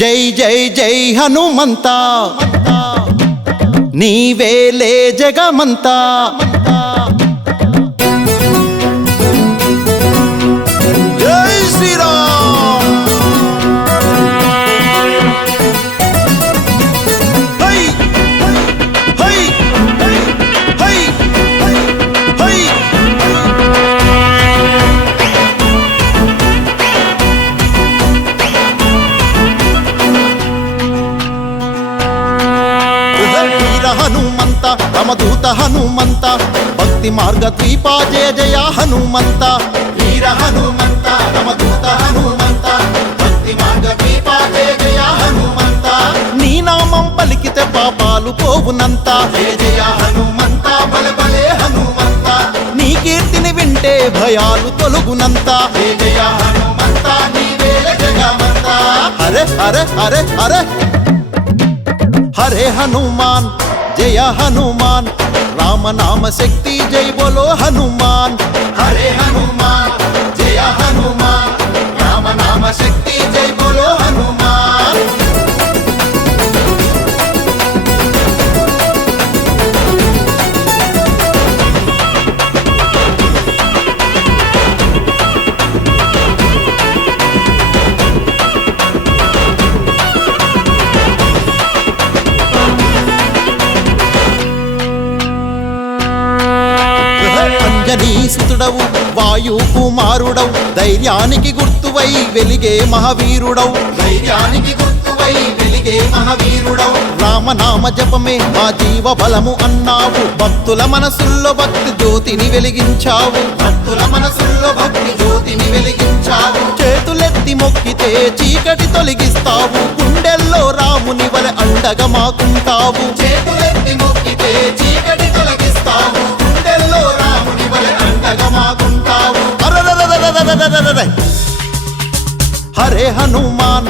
జై జై జై హనుమంత నీవేలే జగమంతా జై శ్రీరామ్ హై హై హై హై హనుమంత రమదూత హనుమంత భక్తి మార్గ ద్వీప జయ జయ హనుమంత వీర హనుమంత రమదూత హనుమంత భక్తి మార్గ ద్వీప జయ జయ హనుమంత నీ నామం పలికితే పాపాలు పోవునంత జయ జయ హనుమంత బల బలే హనుమంత నీ కీర్తిని వింటే భయాలు తొలగునంత జయ జయ హనుమంత నీవేల జగమంత హరే హరే హరే హరే हरे हनुमान जय हनुमान राम नाम शक्ति जय बोलो हनुमान हरे हनुमान जय हनुमान राम नाम शक्ति जय बोलो हनुमान అంజనీసుతుడవు వాయు కుమారుడవు ధైర్యానికి గుర్తువై వెలిగే మహావీరుడవు ధైర్యానికి గుర్తువై వెలిగే మహావీరుడవు రామనామ జపమే మా జీవ బలము అన్నావు భక్తుల మనసుల్లో భక్తి జ్యోతిని వెలిగించావు భక్తుల మనసుల్లో భక్తి జ్యోతిని వెలిగించావు చేతులెత్తి మొక్కితే చీకటి తొలగిస్తావు గుండెల్లో రాముని వలె అండగా మాకుంటావు చేతులెత్తి మొక్కితే చీకటి తొలగిస్తావు గుండెల్లో రాముని వలె అండగా మాకుంటావు హరే హనుమాన్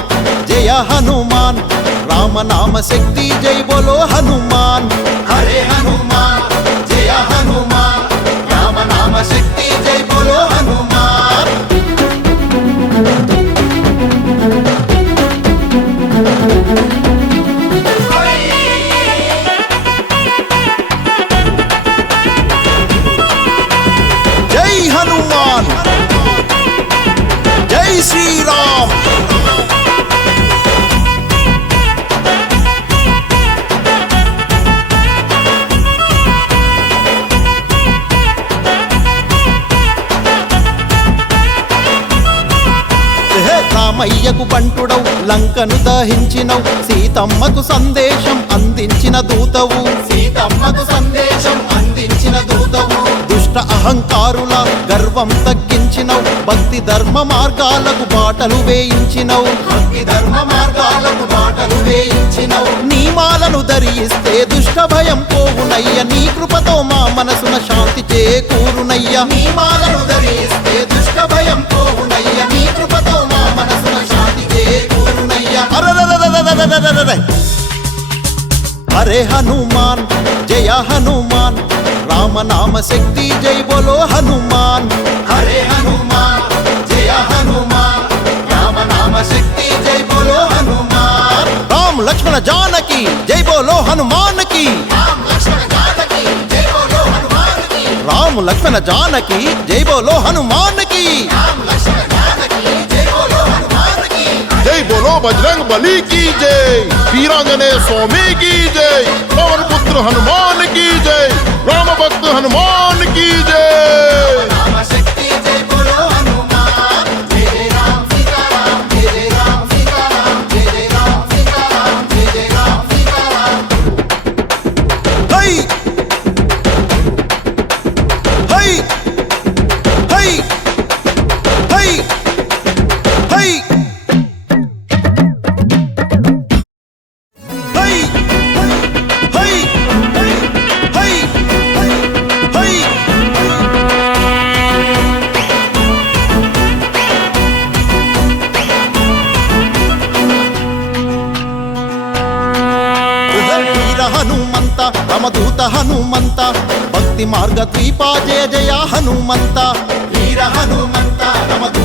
జయ హనుమాన్ రామ నామ శక్తి జై బోలో హనుమాన్ హరే హనుమాన్ జయ హనుమాన్ రామ నామ శక్తి జై బోలో హనుమాన్ జై హనుమాన్ జై శ్రీరామ్ రామయ్యకు బంటుడవు లంకను దహించినవు సీతమ్మకు సందేశం అందించిన దూతవు సీతమ్మకు సందేశం అందించిన దూతవు దుష్ట అహంకారుల గర్వం తగ్గించినవు భక్తి ధర్మ మార్గాలకు బాటలు వేయించినవు భక్తి ధర్మ మార్గాలకు బాటలు వేయించినవు నీ మాలను ధరిస్తే దుష్ట భయం పోవునయ్య నీ కృపతో మా మనసున శాంతి చేకూరునయ్య నీ మాలను ధరిస్తే దుష్ట భయం పోవునయ్య నీ కృపతో మా మనసున శాంతి చేకూరునయ్య హరే హనుమాన్ జయ హనుమాన్ రామ నామ శక్తి జై బోలో హనుమాన్ హరే హనుమాన్ జయ హనుమాన్ రామ నామ శక్తి జై బోలో హనుమాన్ రామ్ లక్ష్మణ జానకి జై బోలో హనుమాన్ కి రామ్ లక్ష్మణ జానకి జై బోలో హనుమాన్ కి రామ్ లక్ష్మణ జానకి జై బోలో హనుమాన్ కి రామ్ లక్ష్మణ జానకి జై బోలో హనుమాన్ కి जय बोलो बजरंग बली की जय वीरांगने स्वामी की जय पवन पुत्र हनुमान की जय राम भक्त हनुमान की जय नाम शक्ति जय बोलो हनुमान जय जय राम सीता राम जय जय राम सीता राम जय जय राम सीता राम जय जय राम सीता राम हई हई हई हई हई హనుమంత రమదూత హనుమంత భక్తి మార్గ ద్వీప జయ జయ హనుమంత వీర హనుమంత రమదూత